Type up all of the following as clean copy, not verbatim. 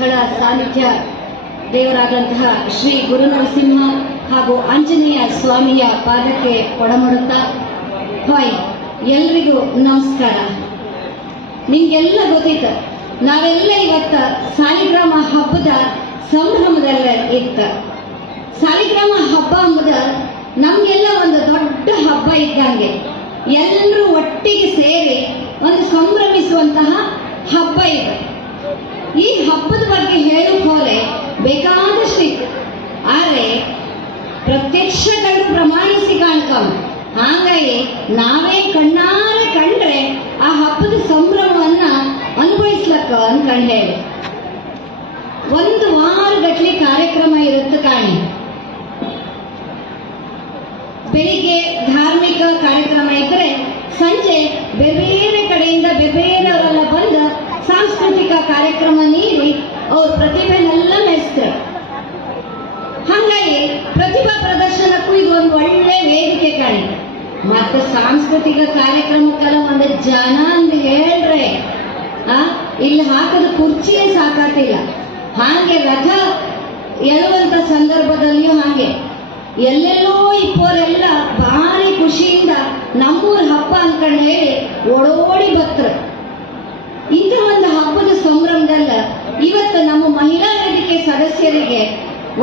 ಸ್ಥಳ ಸಾನ್ನಿಧ್ಯ ದೇವರಾದಂತಹ ಶ್ರೀ ಗುರುನರಸಿಂಹ ಹಾಗೂ ಆಂಜನೇಯ ಸ್ವಾಮಿಯ ಪಾದಕ್ಕೆ ಕೊಡಮಡುತ್ತಾ ಹಾಯ್ ಎಲ್ರಿಗೂ ನಮಸ್ಕಾರ. ನಿಮ್ಗೆಲ್ಲ ಗೊತ್ತಿತ್ತು, ನಾವೆಲ್ಲ ಇವತ್ತ ಸಾಲಿಗ್ರಾಮ ಹಬ್ಬದ ಸಂಭ್ರಮದಲ್ಲೇ ಇತ್ತು. ಸಾಲಿಗ್ರಾಮ ಹಬ್ಬ ಎಂಬುದು ನಮ್ಗೆಲ್ಲ ಒಂದು ದೊಡ್ಡ ಹಬ್ಬ ಇದ್ದಂಗೆ, ಎಲ್ಲರೂ ಒಟ್ಟಿಗೆ ಸೇರಿ ಒಂದು ಸಂಭ್ರಮಿಸುವಂತಹ ಹಬ್ಬ ಇದು. ಈ ಹಬ್ಬದ ಬಗ್ಗೆ ಹೇಳೋಕೆ ಹೋದ್ರೆ ಬೇಕಾದಷ್ಟು ಇತ್ತು, ಆದರೆ ಪ್ರತ್ಯಕ್ಷಗಳು ಪ್ರಮಾಣಿಸಿ ಕಾಣ್ತಾವ. ಹಾಗಾಗಿ ನಾವೇ ಕಣ್ಣಾರೆ ಕಂಡ್ರೆ ಆ ಹಬ್ಬದ ಸಂಭ್ರಮವನ್ನ ಅನುಭವಿಸ್ಲಕ್ಕ ಅನ್ಕಂಡು ಹೇಳಿ ಒಂದು ವಾರಗಟ್ಲೆ ಕಾರ್ಯಕ್ರಮ ಇರುತ್ತೆ ಕಾಣಿ. ಬೆಳಿಗ್ಗೆ ಧಾರ್ಮಿಕ ಕಾರ್ಯಕ್ರಮ ಇದ್ರೆ ಸಂಜೆ ಬೇರೆ ಬೇರೆ ಕಡೆಯಿಂದ ಬೇರೆಯವರೆಲ್ಲ ಬಂದು ಸಾಂಸ್ಕೃತಿಕ ಕಾರ್ಯಕ್ರಮ ನೀಡಿ ಅವ್ರ ಪ್ರತಿಭೆನೆಲ್ಲ ಮೆರೆಸ್ತಾರೆ. ಹಾಗಾಗಿ ಪ್ರತಿಭಾ ಪ್ರದರ್ಶನಕ್ಕೂ ಇದು ಒಂದು ಒಳ್ಳೆ ವೇದಿಕೆ ಕಾಣಿ. ಮತ್ತೆ ಸಾಂಸ್ಕೃತಿಕ ಕಾರ್ಯಕ್ರಮಕ್ಕೆಲ್ಲ ಒಂದು ಜನ ಅಂತ ಹೇಳ್ರೆ ಇಲ್ಲಿ ಹಾಕದ ಕುರ್ಚಿಯೇ ಸಾಕಾತಿಲ್ಲ. ಹಾಗೆ ರಥ ಎಳುವಂತ ಸಂದರ್ಭದಲ್ಲಿಯೂ ಹಾಗೆ ಎಲ್ಲೆಲ್ಲೋ ಇಪ್ಪೋರೆಲ್ಲ ಭಾರಿ ಖುಷಿಯಿಂದ ನಮ್ಮೂರ ಹಬ್ಬ ಅನ್ಕೊಂಡು ಹೇಳಿ ಓಡೋಡಿ ಬರ್ತಾರೆ. ಇಂಥ ಒಂದು ಹಬ್ಬದ ಸಂಭ್ರಮದಲ್ಲ ಇವತ್ತು ನಮ್ಮ ಮಹಿಳಾ ವೇದಿಕೆ ಸದಸ್ಯರಿಗೆ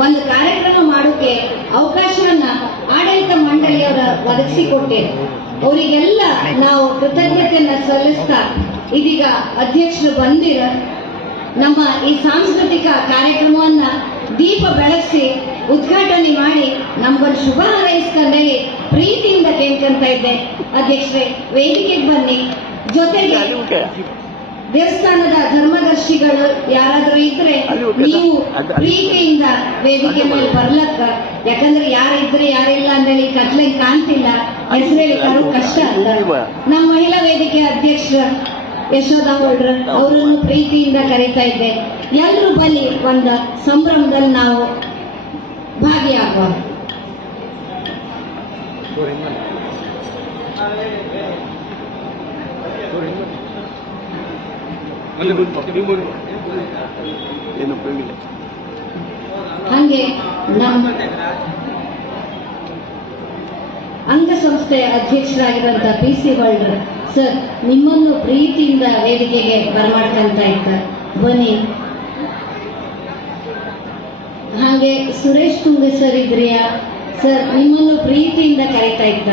ಒಂದು ಕಾರ್ಯಕ್ರಮ ಮಾಡೋಕೆ ಅವಕಾಶವನ್ನ ಆಡಳಿತ ಮಂಡಳಿಯವರ ಒದಗಿಸಿಕೊಟ್ಟಿದೆ. ಅವರಿಗೆಲ್ಲ ನಾವು ಕೃತಜ್ಞತೆಯನ್ನ ಸಲ್ಲಿಸ್ತಾ ಇದೀಗ ಅಧ್ಯಕ್ಷರು ಬಂದಿರ ನಮ್ಮ ಈ ಸಾಂಸ್ಕೃತಿಕ ಕಾರ್ಯಕ್ರಮವನ್ನ ದೀಪ ಬೆಳಗಿಸಿ ಉದ್ಘಾಟನೆ ಮಾಡಿ ನಮ್ಗೊಂದು ಶುಭ ಹಾರೈಸ್ಕೊಂಡೆ ಪ್ರೀತಿಯಿಂದ ಕೇಳ್ಕೊಂತ ಇದ್ದೆ. ಅಧ್ಯಕ್ಷರೇ, ವೇದಿಕೆಗೆ ಬನ್ನಿ. ಜೊತೆಗೆ ದೇವಸ್ಥಾನದ ಧರ್ಮದರ್ಶಿಗಳು ಯಾರಾದರೂ ಇದ್ರೆ ನೀವು ಪ್ರೀತಿಯಿಂದ ವೇದಿಕೆ ಮೇಲೆ ಬರ್ಲಕ್ಕ, ಯಾಕಂದ್ರೆ ಯಾರಿದ್ರೆ ಯಾರಿಲ್ಲ ಅಂದ್ರೆ ಕತ್ಲೆ ಕಾಣ್ತಿಲ್ಲ, ಹೆಸರು ಹೇಳಿಕಾರು ಕಷ್ಟ ಅಲ್ಲ. ನಮ್ಮ ಮಹಿಳಾ ವೇದಿಕೆ ಅಧ್ಯಕ್ಷರ ಯಶೋಧ ಹೊಳ್ರ ಅವರನ್ನು ಪ್ರೀತಿಯಿಂದ ಕರೀತಾ ಇದ್ದೆ. ಎಲ್ಲರೂ ಬನ್ನಿ, ಒಂದು ಸಂಭ್ರಮದಲ್ಲಿ ನಾವು ಭಾಗಿಯಾಗುವ. ಹಂಗೆ ನಮ್ಮ ಅಂಗಸಂಸ್ಥೆಯ ಅಧ್ಯಕ್ಷರಾಗಿರುವಂತಹ PC ವರ್ಲ್ಡ್ ಸರ್ ನಿಮ್ಮನ್ನು ಪ್ರೀತಿಯಿಂದ ವೇದಿಕೆಗೆ ಬರಮಾಡ್ಕೊಂತ ಇದ್ದ ಬನ್ನಿ. ಹಾಗೆ ಸುರೇಶ್ ತುಂಗ ಸರ್ ಇದ್ರಿಯಾ ಸರ್, ನಿಮ್ಮನ್ನು ಪ್ರೀತಿಯಿಂದ ಕರೀತಾ ಇದ್ದ.